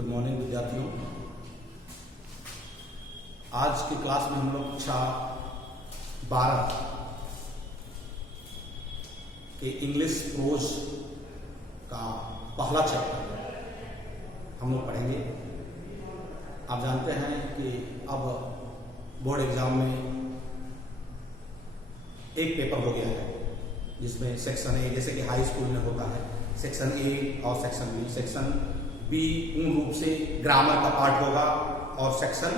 Good morning विद्यार्थियों। आज की क्लास में हम लोग कक्षा 12 के इंग्लिश प्रोज का पहला चैप्टर हम लोग पढ़ेंगे। आप जानते हैं कि अब बोर्ड एग्जाम में एक पेपर हो गया है जिसमें सेक्शन ए, जैसे कि हाई स्कूल में होता है सेक्शन ए और सेक्शन बी। सेक्शन बी पूर्ण रूप से ग्रामर का पार्ट होगा और सेक्शन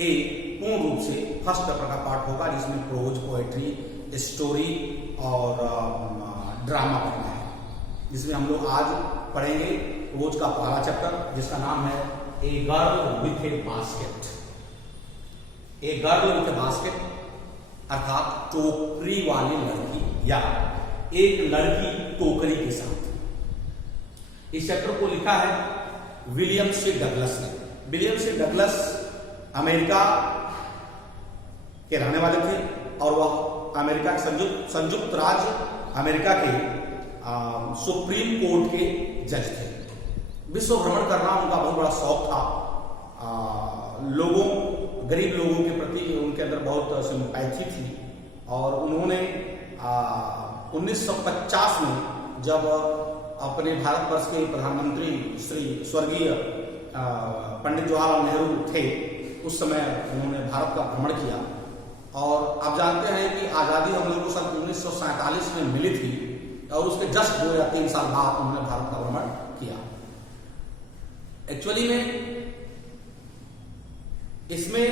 ए पूर्ण रूप से फर्स्ट पेपर का पार्ट होगा जिसमें प्रोज, पोएट्री, स्टोरी और ड्रामा पढ़ना है, जिसमें हम लोग आज पढ़ेंगे प्रोज का पहला चैप्टर जिसका नाम है a girl with A basket. A girl with A basket अर्थात टोकरी वाली लड़की या एक लड़की टोकरी के साथ। इस चैप्टर को लिखा है विलियम सी डगलस ने। विलियम सी डगलस अमेरिका के रहने वाले थे और वह अमेरिका के संयुक्त राज्य अमेरिका के सुप्रीम कोर्ट के जज थे। विश्व भ्रमण करना उनका बहुत बड़ा शौक था। गरीब लोगों के प्रति उनके अंदर बहुत सिंपैथी थी और उन्होंने 1950 में जब अपने भारतवर्ष के प्रधानमंत्री श्री स्वर्गीय पंडित जवाहरलाल नेहरू थे, उस समय उन्होंने भारत का भ्रमण किया। और आप जानते हैं कि आजादी हम लोग को सन 1947 में मिली थी और उसके जस्ट 2 या 3 साल बाद उन्होंने भारत का भ्रमण किया। एक्चुअली में इसमें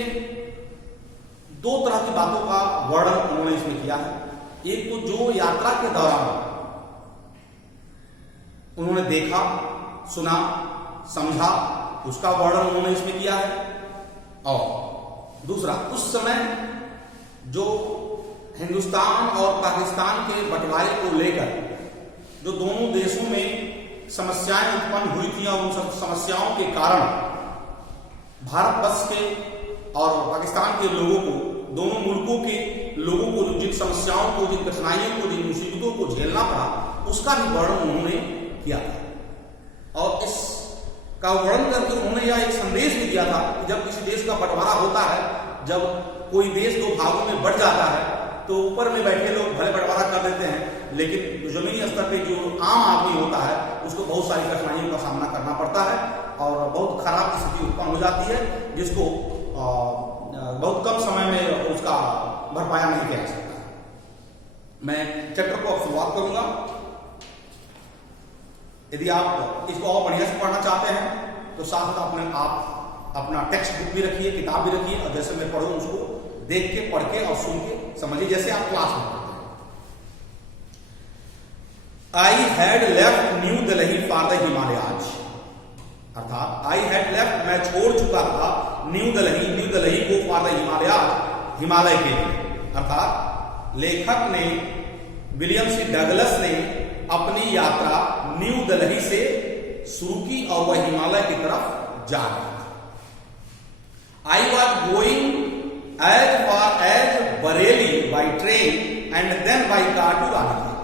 2 तरह की बातों का वर्णन उन्होंने इसमें किया है। एक तो जो यात्रा के दौरान उन्होंने देखा, सुना, समझा, उसका वर्णन उन्होंने इसमें किया है। और दूसरा, उस समय जो हिंदुस्तान और पाकिस्तान के बंटवारे को लेकर जो दोनों देशों में समस्याएं उत्पन्न हुई थी और उन सब समस्याओं के कारण भारतवर्ष के और पाकिस्तान के लोगों को, दोनों मुल्कों के लोगों को जिन समस्याओं को, जिन कठिनाइयों को, जिन मुसीबतों को झेलना पड़ा, उसका भी वर्णन उन्होंने किया था। और इसका वर्णन करके उन्होंने यह एक संदेश भी दिया था कि जब किसी देश का बंटवारा होता है, जब कोई देश 2 भागों में बढ़ जाता है तो ऊपर में बैठे लोग भले बंटवारा कर देते हैं, लेकिन जमीनी स्तर पे जो आम आदमी होता है उसको बहुत सारी कठिनाइयों का सामना करना पड़ता है और बहुत खराब स्थिति उत्पन्न हो जाती है, जिसको बहुत कम समय में उसका भरपाया नहीं किया जा सकता। मैं चैप्टर को अब शुरुआत करूंगा। यदि आप इसको और बढ़िया से पढ़ना चाहते हैं तो साथ आप अपना टेक्स्ट बुक भी रखिए, किताब भी रखिए और जैसे मैं पढ़ूं उसको देख के, पढ़ के और सुन के समझिए, जैसे आप क्लास में पढ़ते हैं। I had left new Delhi for the Himalayas, अर्थात आई हैड लेफ्ट, मैं छोड़ चुका था, न्यू दिल्ली को फॉर द हिमालयाज, हिमालय के लिए। अर्थात लेखक ने, विलियम सी डगलस ने अपनी यात्रा न्यू दिल्ली से शुरू की और वह हिमालय की तरफ जा रहा था। I was going as far as Bareilly by train and then by car to Ranikhet.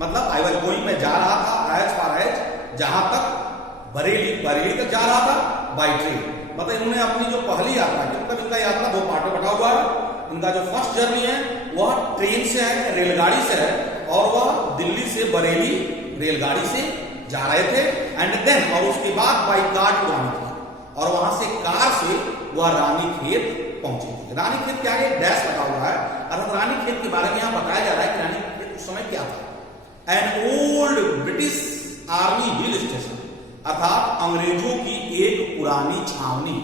मतलब आई वॉज गोइंग, मैं जा रहा था, एज फार एज, जहां तक बरेली तक जा रहा था, बाई ट्रेन। मतलब इन्होंने अपनी जो पहली यात्रा की, मतलब इनका यात्रा 2 पार्ट में बटा हुआ है। इनका जो फर्स्ट जर्नी है वह ट्रेन से है, रेलगाड़ी से है, और वह दिल्ली से बरेली रेलगाड़ी से जा रहे थे। एंड देन, और उसके बाद बाई कार टू रानीखेत, और वहां से कार से वह रानीखेत पहुंचे थे। रानीखेत के आगे डैश लगा हुआ है, अर्थात रानीखेत के बारे में यहां बताया जा रहा है कि रानीखेत उस समय क्या था। An old British army hill station, अर्थात अंग्रेजों की एक पुरानी छावनी।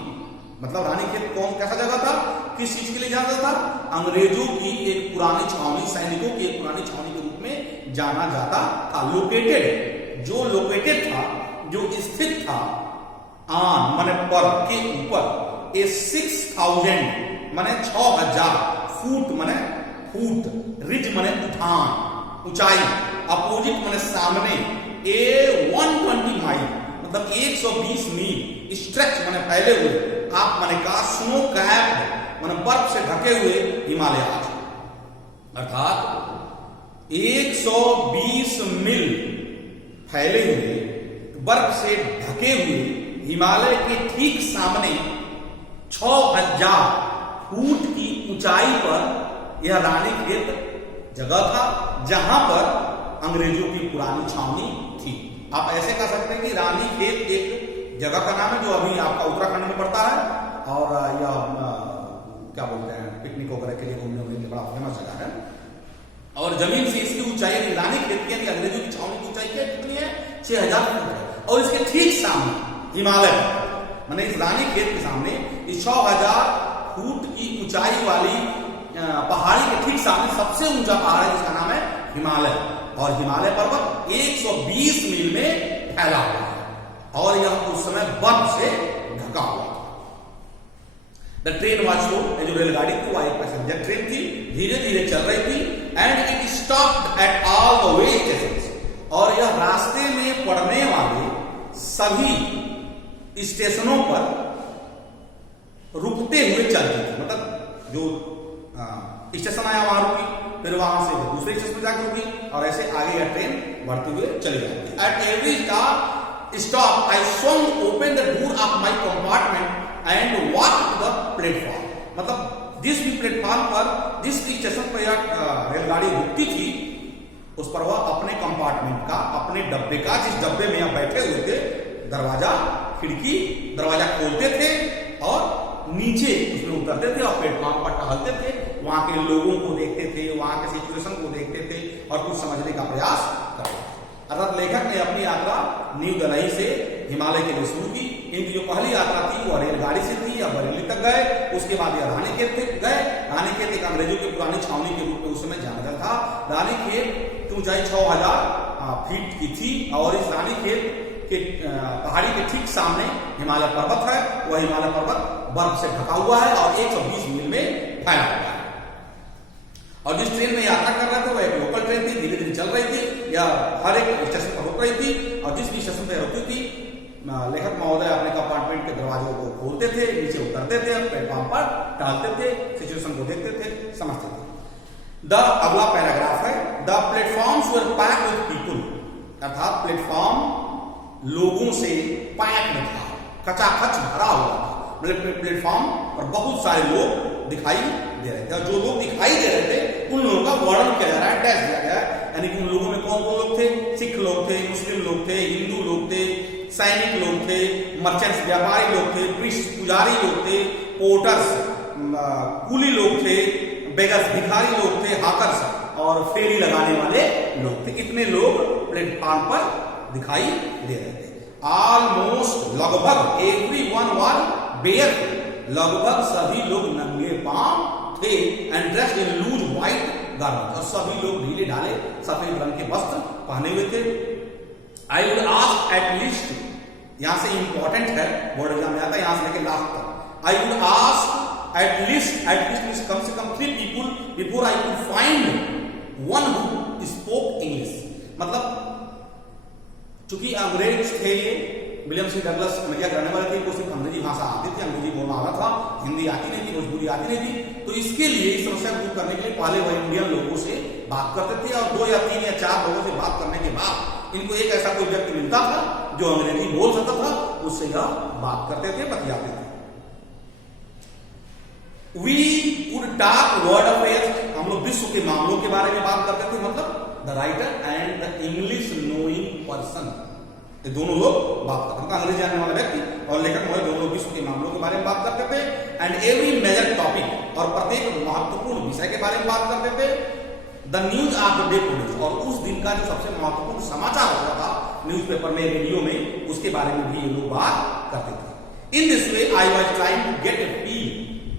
मतलब रानीखेत कैसा जगह था, किस चीज के लिए जाना था? अंग्रेजों की एक पुरानी छावनी, सैनिकों की एक पुरानी छावनी के रूप में जाना जाता था। लोकेटेड, जो लोकेटेड था, जो स्थित था ऑन माने पर के ऊपर, ए 6000 माने 6000 फुट माने फुट, रिज माने उठान, ऊंचाई, अपोजिट माने सामने, ए 120 माइल मतलब 120 मील, स्ट्रेच माने फैले हुए, आप माने का स्नो कैप्ड माने बर्फ से ढके हुए हिमालय, अर्थात 120 मील फैले हुए, बर्फ से ढके हुए हिमालय के ठीक सामने 6000 फुट की ऊंचाई पर यह रानीखेत जगह था, जहां पर अंग्रेजों की पुरानी छावनी थी। आप ऐसे कह सकते हैं कि रानीखेत एक जगह का नाम है जो अभी आपका उत्तराखंड में पड़ता है, और यह क्या बोलते हैं, पिकनिक वगैरह के लिए घूमने के लिए बड़ा फेमस जगह है। और जमीन से इसकी ऊंचाई रानीखेत की अंग्रेजों की छावनी की ऊंचाई कितनी है? 6000 फुट है। और इसके ठीक सामने हिमालय, माने इस रानीखेत के सामने इस 6000 फुट की ऊंचाई वाली पहाड़ी के ठीक सामने सबसे ऊंचा पहाड़ है जिसका नाम है हिमालय। और हिमालय पर्वत 120 मील में फैला हुआ है, और यह उस समय बर्फ से ढका हुआ था। द ट्रेन वॉज स्लो, जो रेलगाड़ी थी वह एक पैसेंजर ट्रेन थी, धीरे धीरे चल रही थी। And it stopped at all the way stations, और यह रास्ते में पड़ने वाले सभी स्टेशनों पर रुकते हुए चलती थी। मतलब जो स्टेशन आया वहां रुकी, फिर वहां से दूसरे स्टेशन पर जाकर रुकी, और ऐसे आगे यह ट्रेन बढ़ते हुए चली जाती। At every stop I swung open the door of my compartment and walk to the platform. मतलब जिस भी प्लेटफॉर्म पर, जिस स्टेशन पर यह रेलगाड़ी रुकती थी, उस पर वह अपने कंपार्टमेंट का, अपने डब्बे का, जिस डब्बे में यह बैठे हुए थे, दरवाजा, खिड़की, दरवाजा खोलते थे और नीचे उसमें उतरते थे और प्लेटफॉर्म पर टहलते थे, वहां के लोगों को देखते थे, वहां के सिचुएशन को देखते थे और कुछ समझने का प्रयास करते थे। अर्थात लेखक ने अपनी यात्रा न्यू दिल्ली से हिमालय के लिए शुरू की। इनकी जो पहली यात्रा थी वह रेलगाड़ी से थी, या बरेली तक गए, उसके बाद यह रानीखेत गए। रानीखेत एक अंग्रेजों की पुरानी छावनी के रूप में उस समय जाना जाता था। रानीखेत की ऊंचाई 6000 फीट की थी, और इस रानीखेत के पहाड़ी के ठीक सामने हिमालय पर्वत है। वह हिमालय पर्वत बर्फ से ढका हुआ है और 120 मील में फैला हुआ है। और जिस ट्रेन में यात्रा कर रहे थे वह एक लोकल ट्रेन थी, धीरे धीरे चल रही थी, या हर एक स्टेशन पर रुक रही थी। और जिस भी स्टेशन पर रुकती थी, लेखक महोदय अपने कंपार्टमेंट के दरवाजों को खोलते थे, नीचे उतरते थे, प्लेटफॉर्म पर टहलते थे, सिचुएशन को देखते थे, समझते थे। अगला पैराग्राफ है, the platforms were packed with people, अर्थात प्लेटफॉर्म लोगों से पैक्ड था, खचाखच भरा हुआ था। मतलब प्लेटफॉर्म पर बहुत सारे लोग दिखाई दे रहे थे, और जो लोग दिखाई दे रहे थे उन लोगों का वर्णन किया जा रहा है, टैग दिया गया है। यानी कि उन लोगों में कौन कौन लोग थे? सिख लोग थे, मुस्लिम लोग थे, हिंदू लोग थे, सैनिक लोग थे, मर्चेंट्स व्यापारी लोग थे, प्रीस्ट पुजारी लोग थे, पोर्टर्स कूली लोग थे, बेगर्स भिखारी लोग थे, हाकर्स और फेरी लगाने वाले लोग थे। इतने लोग प्लेटफॉर्म पर दिखाई दे रहे थे। ऑलमोस्ट, लगभग, एवरीवन वर बेयर, लगभग सभी लोग नंगे पांव थे। And dressed in loose white garment, और सभी लोग ढीले ढाले सफेद रंग के वस्त्र पहने हुए थे। आई वुड आस्क एट लीस्ट, यहां से इंपॉर्टेंट है, बोर्ड एग्जाम में आता है, यहां से लेके लास्ट तक। I would ask at least कम से कम 3 people before I could find one who spoke English. मतलब चूंकि अंग्रेज थे, विलियम सी डगलस अमेरिका करने वाले थे, उनको सिर्फ अंग्रेजी भाषा आती थी, अंग्रेजी बोलना आता था, हिंदी आती नहीं थी, भोजपुरी आती नहीं थी। तो इसके लिए, इस समस्या को दूर करने के लिए पहले वह इंडियन लोगों से बात करते थे, और 2 या 3 या 4 लोगों से बात करने के बाद इनको एक ऐसा कोई व्यक्ति मिलता था जो अंग्रेजी बोल सकता था, उससे यह बात करते थे, बतियाते थे। We would talk world affairs, हम लोग विश्व के मामलों के बारे में बात करते थे। मतलब the writer and the English knowing person, ये दोनों लोग बात करते थे। अंग्रेजी जानने वाला व्यक्ति और लेखक महोदय दोनों लोग विश्व के मामलों के बारे में बात करते थे। एंड एवरी मेजर टॉपिक, और प्रत्येक महत्वपूर्ण विषय के बारे में बात करते थे। The news of the day produce, और उस दिन का जो सबसे महत्वपूर्ण समाचार होता था न्यूज़पेपर में, रेडियो में, उसके बारे में भी ये लोग बात करते थे। In this way I was trying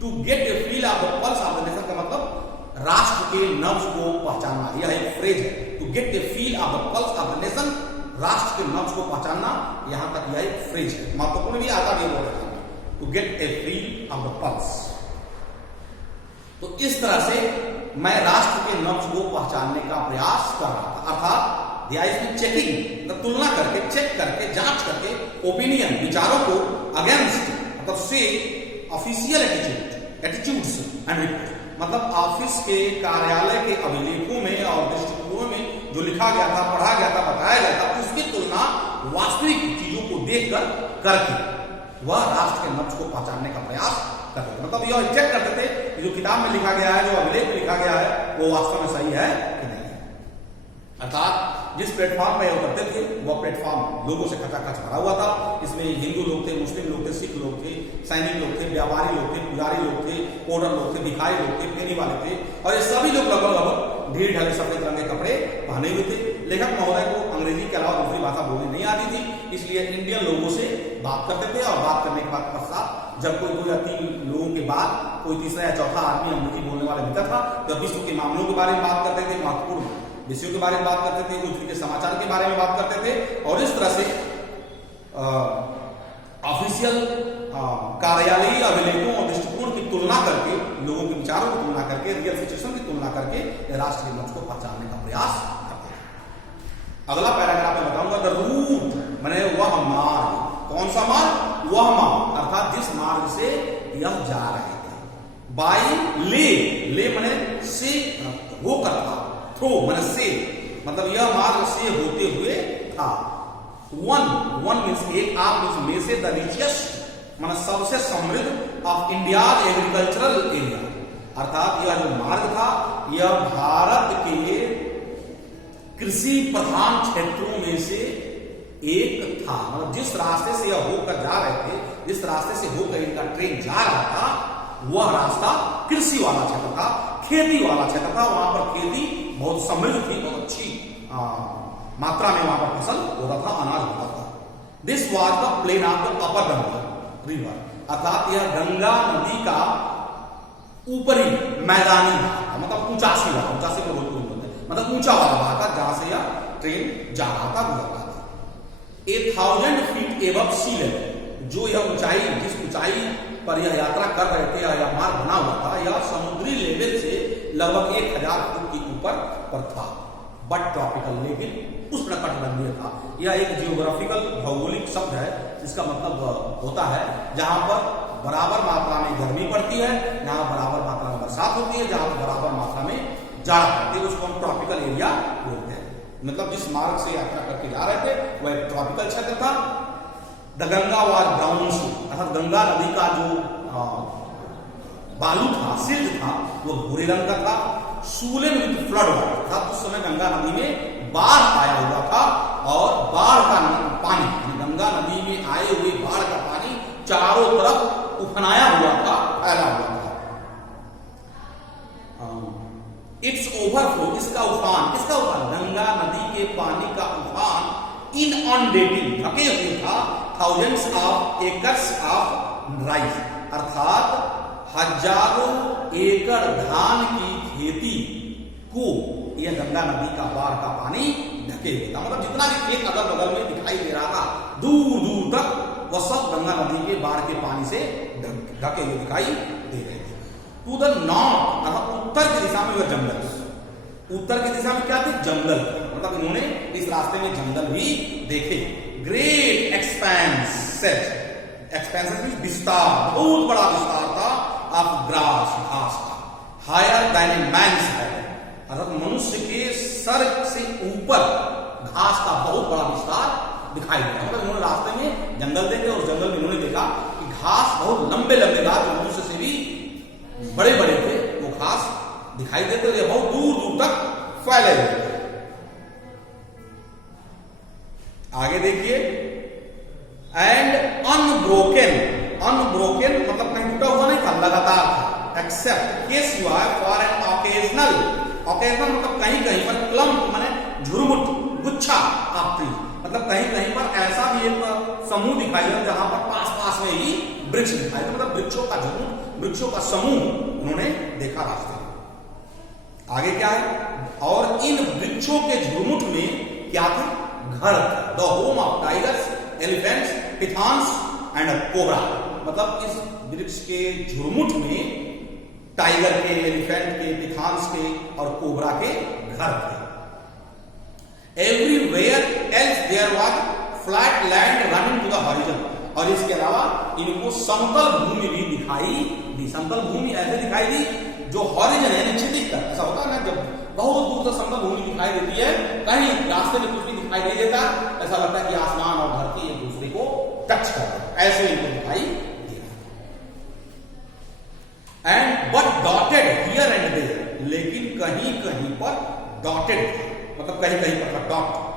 to get a feel of the pulse of the nation, का मतलब राष्ट्र के नब्ज को पहचानना। यह एक फ्रेज है, to get a feel of the pulse of the nation, राष्ट्र के नब्ज को पहचानना, यहां तक यह एक फ्रेज है। महत्वपूर्ण भी आता भी बोल रहा है, to get a feel of the pulse. तो इस तरह से मैं राष्ट्र के नब्ज को पहचानने का प्रयास कर रहा था, अर्थात इसकी चेकिंग, तुलना करके, चेक करके, जांच करके, ओपिनियन, विचारों को अगेंस्ट, मतलब से ऑफिशियल एटीट्यूड्स एंड रिपोर्ट, मतलब ऑफिस के, कार्यालय के अभिलेखों में और दृष्टिकोणों में जो लिखा गया था, पढ़ा गया था, बताया गया था, उसकी तुलना वास्तविक चीजों को देखकर करके वह राष्ट्र के नब्ज को पहचानने का प्रयास करते थे। मतलब यह चेक करते थे कि जो किताब में लिखा गया है, जो अभिलेख में लिखा गया है, वो वास्तव में सही है कि नहीं है। अर्थात जिस प्लेटफॉर्म पर उतरते थे वह प्लेटफॉर्म लोगों से खचाखच भरा हुआ था। इसमें हिंदू लोग थे, मुस्लिम लोग थे, सिख लोग थे, सैनिक लोग थे, व्यापारी लोग थे, पुजारी लोग थे, कोडर लोग थे, भिखारी लोग थे, फेरी वाले थे, और ये सभी लोग लगभग ढील ढाले सफेद रंग के कपड़े पहने हुए थे। लेखक महोदय को अंग्रेजी के अलावा दूसरी भाषा बोलनी नहीं आती थी, इसलिए इंडियन लोगों से बात करते थे, और बात करने के बाद पश्चात जब कोई 2 या 3 लोगों के बाद कोई तीसरा या चौथा आदमी अंग्रेजी बोलने वाला मिलता था, जब विश्व के मामलों के बारे में बात करते थे, महत्वपूर्ण विषयों के बारे में बात करते थे, उस के समाचार के बारे में बात करते थे, और इस तरह से ऑफिशियल कार्यालयीय अभिलेखों और दृष्टिकोण की तुलना करके, लोगों के विचारों की तुलना करके, रियल सिचुएशन की तुलना करके राष्ट्र के मंच को पहचानने का प्रयास करते हैं। अगला पैराग्राफ में बताऊंगा, द रूट माने वह मार्ग। कौन सा मार्ग? वह मार्ग, अर्थात जिस मार्ग से यह जा रहे थे। बाई ले माने से होकर था, थ्रो माने से, मतलब यह मार्ग से होते हुए था। वन मीन्स एक, आप मीन्स में से, द रिचेस्ट माने सबसे समृद्ध ऑफ इंडिया एग्रीकल्चरल एरिया, अर्थात यह जो मार्ग था यह भारत के कृषि प्रधान क्षेत्रों में से एक था। मतलब जिस रास्ते से यह होकर जा रहे थे, जिस रास्ते से होकर इनका ट्रेन जा रहा था, वह रास्ता कृषि वाला क्षेत्र था, खेती वाला क्षेत्र था। वहां पर खेती बहुत समृद्ध थी, बहुत अच्छी मात्रा में वहां पर फसल होता था, अनाज होता था। This was the plain of the upper Ganga river, अर्थात यह गंगा नदी का ऊपरी मैदानी भाग, मतलब ऊंचासी वाला, ऊंचासी को बोलते मतलब ऊंचा वाला भाग था, जहां से यह ट्रेन जा रहा था, गुजर रहा था। 1000 फीट एबव सी लेवल, जो यह ऊंचाई, जिस ऊंचाई पर यह यात्रा कर रहे थे, यह मार्ग बना हुआ था, यह समुद्री लेवल से लगभग 1000 फुट के ऊपर पर था। बट ट्रॉपिकल, लेकिन उष्णकटिबंधीय था। यह एक जियोग्राफिकल भौगोलिक शब्द है, जिसका मतलब होता है जहां पर बराबर मात्रा में गर्मी पड़ती है, जहां बराबर मात्रा में बरसात होती है, जहां बराबर मात्रा में जाड़ा पड़ती है, उसको हम ट्रॉपिकल एरिया बोलते हैं। मतलब जिस मार्ग से यात्रा करके जा रहे थे वह एक ट्रॉपिकल क्षेत्र था। द गंगा वाज डाउन सी, अर्थात गंगा नदी का जो बालू था, सिल्ट था, वो भूरे रंग का था। सूलन विद फ्लड वाटर था, उस समय गंगा नदी में बाढ़ आया हुआ था, और बाढ़ का पानी, गंगा नदी में आए हुए बाढ़ का पानी चारों तरफ उफनाया हुआ था, फैला हुआ था। इट्स ओवरफ्लो, इसका उफान, किसका उफान? गंगा नदी के पानी का उफान इनऑनडेटिंग, ढके हुए था thousands of acres of rice, अर्थात हजारों एकड़ धान की खेती को यह गंगा नदी का बाढ़ का पानी ढके हुए था। मतलब जितना भी खेत अगल बगल में दिखाई दे रहा था, दूर दूर तक वह सब गंगा नदी के बाढ़ के पानी से ढके हुए दिखाई दे रहे थे। टू द नॉर्थ, अर्थात उत्तर की दिशा में वह जंगल, उत्तर की दिशा में क्या थे? जंगल, मतलब इन्होंने इस रास्ते में जंगल भी देखे। ग्रेट एक्सपेंसेस, एक्सपेंसेस मींस विस्तार, बहुत बड़ा विस्तार था, ऑफ ग्रास, घास का। हायर देन ए मैन्स हेड, अर्थात मनुष्य के सर से ऊपर घास का बहुत बड़ा विस्तार दिखाई देता। मतलब इन्होंने रास्ते में जंगल देखे, और जंगल में इन्होंने देखा कि घास बहुत लंबे लंबे घास, जो मनुष्य से भी बड़े बड़े थे, वो घास दिखाई देते थे, बहुत दूर दूर तक फैले हुए थे। आगे देखिए, एंड अनब्रोकन, अनब्रोकन मतलब कहीं टूटा हुआ नहीं था, लगातार था। एक्सेप्ट केस हुआ फॉर एन ऑकेजनल, ऑकेजनल मतलब कहीं कहीं पर, क्लम्प माने झुरमुट, गुच्छा ऑफ ट्री, मतलब कहीं कहीं पर ऐसा भी एक समूह दिखाई दे जहां पर पास पास में ही वृक्ष दिखाई दे, मतलब वृक्षों का झुंड, वृक्षों का समूह उन्होंने देखा रास्ते में। आगे क्या है? और इन वृक्षों के झुरमुट में क्या थे? घर, the home of tigers, elephants, pythons and cobra, मतलब इस वृक्ष के झुरमुट में टाइगर के, एलिफेंट के, पिथॉन्स के और कोबरा के घर थे। Everywhere else there was flat land running to the horizon, और इसके अलावा इनको समतल भूमि भी दिखाई दी। समतल भूमि ऐसे दिखाई दी जो हॉरिजन है, नीचे दिखता है। ऐसा होता है ना, जब बहुत दूर तक समतल भूमि दिखाई देती है, कहीं रास्ते में कुछ भी दिखाई नहीं देता, ऐसा लगता है कि आसमान और धरती एक दूसरे को टच कर रहे हैं, ऐसे इनको दिखाई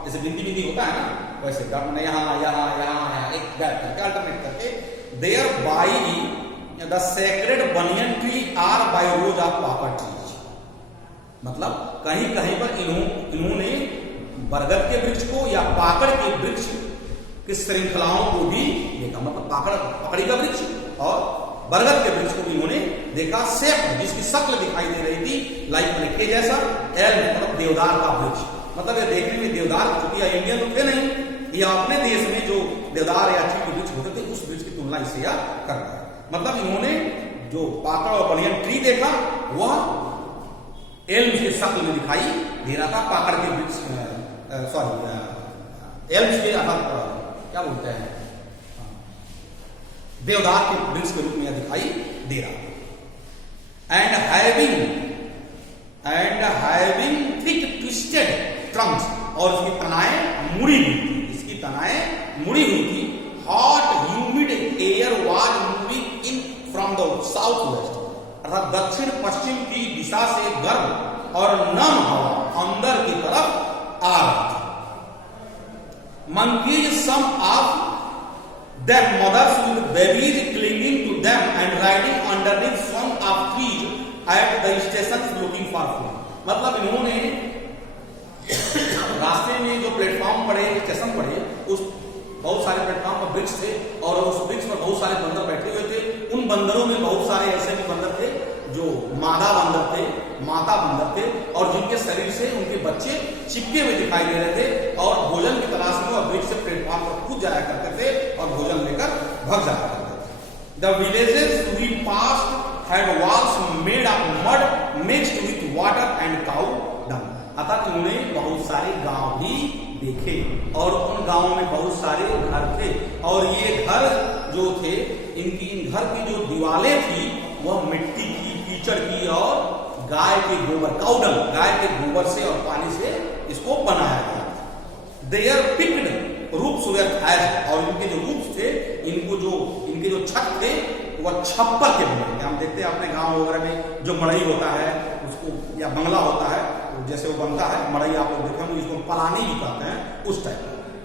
जैसे बिंदी बिंदी होता है ना, वैसे मैंने यहाँ यहाँ यहाँ यहाँ एक गैप करके अल्टरनेट करके, there by the sacred banyan tree are by rows of pakad trees, मतलब कहीं कहीं पर इन्होंने बरगद के वृक्ष को या पाकड़ के वृक्ष की श्रृंखलाओं को भी देखा, मतलब पकड़ी का वृक्ष और बरगद के वृक्ष को भी इन्होंने देखा, सेप जिसकी शक्ल दिखाई दे रही थी लाइक के जैसा, एल मतलब देवदार का वृक्ष, मतलब ये देखने में देवदार, क्योंकि इंडियन तो थे नहीं, ये अपने देश में जो देवदार या चीड़ के वृक्ष होते थे उस वृक्ष की तुलना इससे यह करता है। मतलब इन्होंने जो पाकड़ और बनियन ट्री देखा वह एल्म की शक्ल में दिखाई दे रहा था, पाकड़ के वृक्ष एल्म के क्या बोलते हैं देवदार के वृक्ष के रूप में यह दिखाई दे रहा था। And having thick twisted Trunks, और इसकी तनाएं मुड़ी हुई थी, इसकी तनाएं मुड़ी हुई थी। Hot humid air was moving in from the south west, अर्थात दक्षिण पश्चिम की दिशा से गर्म और नम हवा अंदर की तरफ आ रही थी। Monkeys, some of their mothers with babies clinging to them and riding underneath some of trees at the stations looking for food, मतलब इन्होंने रास्ते में जो प्लेटफॉर्म पड़े, स्टेशन पड़े, उस बहुत सारे प्लेटफॉर्म पर वृक्ष थे और उस वृक्ष पर बहुत सारे बंदर बैठे हुए थे। उन बंदरों में बहुत सारे ऐसे भी बंदर थे जो मादा बंदर थे, माता बंदर थे, और जिनके शरीर से उनके बच्चे चिपके हुए दिखाई दे रहे थे और भोजन की तलाश में वह वृक्ष से प्लेटफॉर्म पर कूद जाया करते थे और भोजन लेकर भग जाया करते थे। The villages we passed had walls made of mud mixed with water and cow dung, अर्थात उन्होंने बहुत सारे गांव भी देखे और उन गांवों में बहुत सारे घर थे, और ये घर जो थे इन घर की जो दीवारें थी वह मिट्टी की, कीचड़ की और गाय के गोबर, काउडंग, गाय के गोबर से और पानी से इसको बनाया गया। देयर पिक्ड रूप्स वेयर थैच्ड, और इनके जो रूप्स थे, इनके जो छत थे वह छप्पर के बने थे। हम देखते हैं अपने गांव वगैरह में जो मड़ई होता है उसको, या बंगला होता है जैसे वो बनता है मड़ई, आप लोग देखेंगे इसको पलानी भी कहते हैं, उस टाइप।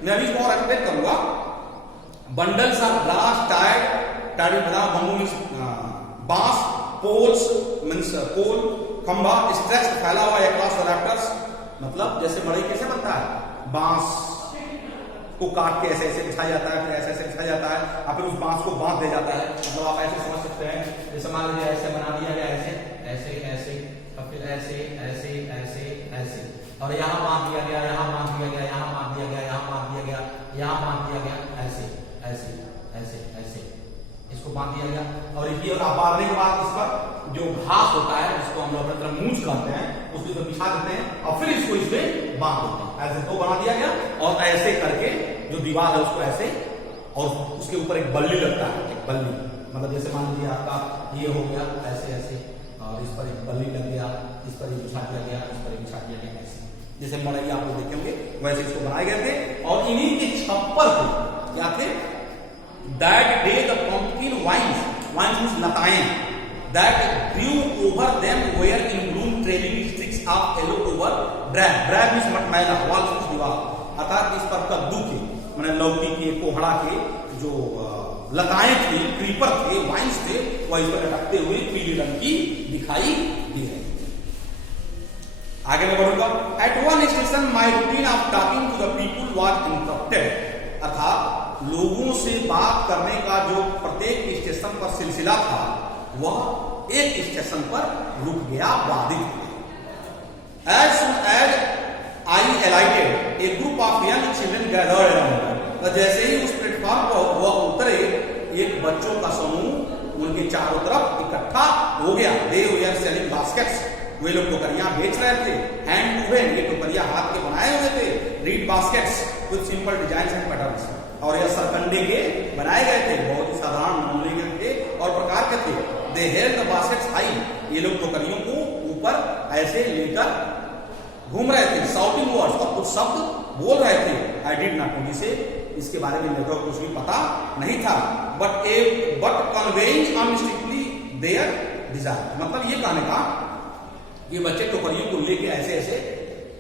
मैं अभी इसको और एक्सप्लेन करूंगा। Bundles of grass tied bamboo means बांस, पोल्स मींस पोल, खंभा, स्ट्रेच फैला हुआ अक्रॉस द रैफ्टर्स, मतलब जैसे मड़ई कैसे बनता है, बांस को काट के ऐसे ऐसे बिछाया जाता है, फिर ऐसे ऐसे बिछाया जाता है, और फिर उस बांस को बांध दिया जाता है, मतलब आप ऐसे समझ सकते हैं, जैसे मान लीजिए ऐसे बना दिया गया, ऐसे ऐसे ऐसे, और फिर ऐसे ऐसे ऐसे ऐसे, और यहाँ बांध दिया गया, यहाँ बांध दिया गया, यहाँ बांध दिया गया, यहाँ बांध दिया गया, यहाँ बांध दिया गया, ऐसे ऐसे ऐसे ऐसे इसको बांध दिया गया। और ये बांधने के बाद इस पर जो घास होता है जिसको हम लोग अपने तरफ मूंछ कहते हैं उसको इस पर बिछा देते हैं और फिर इसको इसमें बांध देते हैं, ऐसे तो बना दिया गया। और ऐसे करके जो दीवार है उसको ऐसे, और उसके ऊपर एक बल्ली लगता है, एक बल्ली, मतलब जैसे मान लीजिए आपका ये हो गया ऐसे ऐसे, और इस पर एक बल्ली लग गया, इस पर बिछा दिया गया, इस पर बिछा दिया गया, ऐसे जैसे मड़ई आप लोग देखेंगे वैसे इसको बनाए गए थे। और इन्हीं के छप्पर थे, क्या थे, that day the pumpkin vines means लताएं, that grew over them were in bloom trailing streaks of yellow over drab means मटमैला, वॉल्स मींस दीवार, अर्थात इस पर कद्दू के माने लौकी के, कोहड़ा के जो लताएं थी, क्रीपर थे, वाइन्स थे, वह इस पर लटकते हुए पीले रंग की दिखाई दे रहे थे। आगे मैं बढ़ूंगा। At one station my routine of talking to the people was interrupted, अर्थात लोगों से बात करने का जो प्रत्येक स्टेशन पर सिलसिला था वह एक स्टेशन पर रुक गया, बाधित हो गया। As soon as I alighted, a group of young children gathered around, तो जैसे ही उस प्लेटफॉर्म पर वह उतरे एक बच्चों का समूह उनके चारों तरफ इकट्ठा हो गया। They were selling baskets, वे लोग टोकरियां बेच रहे थे। हैंड टू हैंड, ये टोकरियां हाथ के बनाए हुए थे। Read baskets with simple design and patterns, और यह सरकंडे के बनाए गए थे, बहुत ही साधारण नमूने के थे और प्रकार के थे। दे हेल्ड द बास्केट्स हाई, ये लोग टोकरियों को ऊपर ऐसे लेकर घूम रहे थे। साउटिंग वर्ड्स, और कुछ शब्द बोल रहे थे। आई डिड नॉट नो, जिसे इसके बारे में मेरे को कुछ भी पता नहीं था। बट कन्वेइंग अनस्ट्रिक्टली देयर डिजायर, मतलब ये कहने का ये बच्चे टोकरियों को लेके ऐसे ऐसे,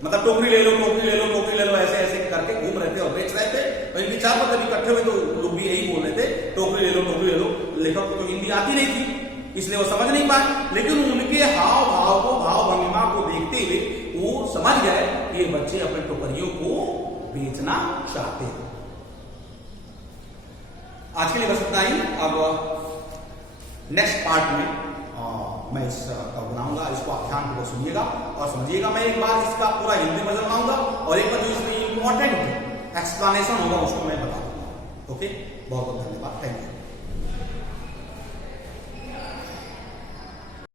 मतलब टोकरी ले लो टोकरी ले लो टोकरी ले लो, ऐसे ऐसे कर चार बंदे इकट्ठे हुए तो लोग भी यही बोल रहे थे, टोकरी ले लो टोकरी ले लो। लेखक को तो हिंदी आती नहीं थी, इसलिए वो समझ नहीं पाए, लेकिन उनके हाव भाव को, भाव भंगिमा को देखते हुए वो समझ गए कि ये बच्चे अपने टोकरियों को बेचना चाहते हैं। आज के लिए बस इतना ही। अब नेक्स्ट पार्ट में मैं इसका बनाऊंगा, इसको आप ध्यानपूर्वक सुनिएगा और समझिएगा। मैं एक बार इसका पूरा हिंदी वर्जन बनाऊंगा और एक बार जो इसमें इंपॉर्टेंट एक्सप्लेनेशन होगा उसको मैं बता दूंगा। ओके, बहुत बहुत धन्यवाद, थैंक यू।